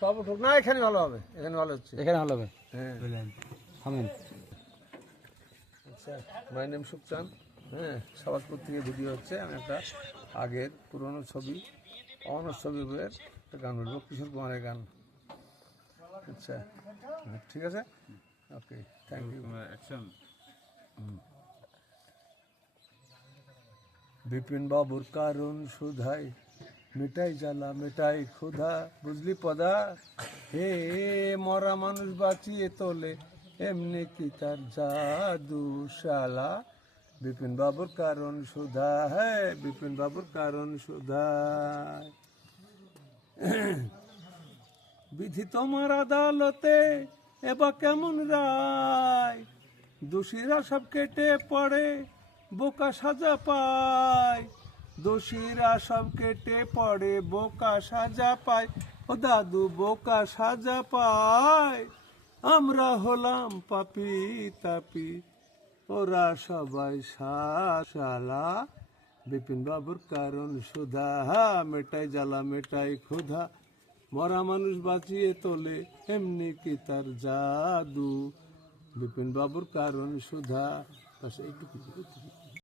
সব উঠুক না, এখানে ভালো হবে, এখানে ভালো হচ্ছে, এখানে ভালো হবে। হ্যাঁ। থামেন। আচ্ছা, মাই নেম সুখচান। হ্যাঁ, সবাজপুর থেকে ভিডিও হচ্ছে। আমি একটা আগের পুরনো ছবি, অনর ছবি বইয়ের গান বলবো, কিশোর কুমারের গান। আচ্ছা, ঠিক আছে, ওকে, থ্যাংক ইউ। বিপিন বাবুর কারণ সুধাই, মিটাই জ্বালা মেটাই ক্ষুধা, বুঝলি পদা? হে মরা মানুষ বাঁচিয়ে তোলে, এমনি কি তার জাদু শালা? বিপিন বাবুর কারণ সুধা, হ্যাঁ বিপিন বাবুর কারণ সুধা। বিধি তোমার আদালতে এবার কেমন রায়? দোষীরা সব কেটে পড়ে, বোকা সাজা পায়। দোষীরা সব কেটে পড়ে, বোকা সাজা পায়। ও দাদু বোকা সাজা পায়। আমরা হলাম পাপি তাপি, ওরা সবাই শালা। বিপিন বাবুর কারণ সুধা, হ্যাঁ মেটাই জ্বালা মেটাই ক্ষুধা, মরা মানুষ বাঁচিয়ে তোলে, এমনি কি তার জাদু? বিপিন বাবুর কারণ সুধা।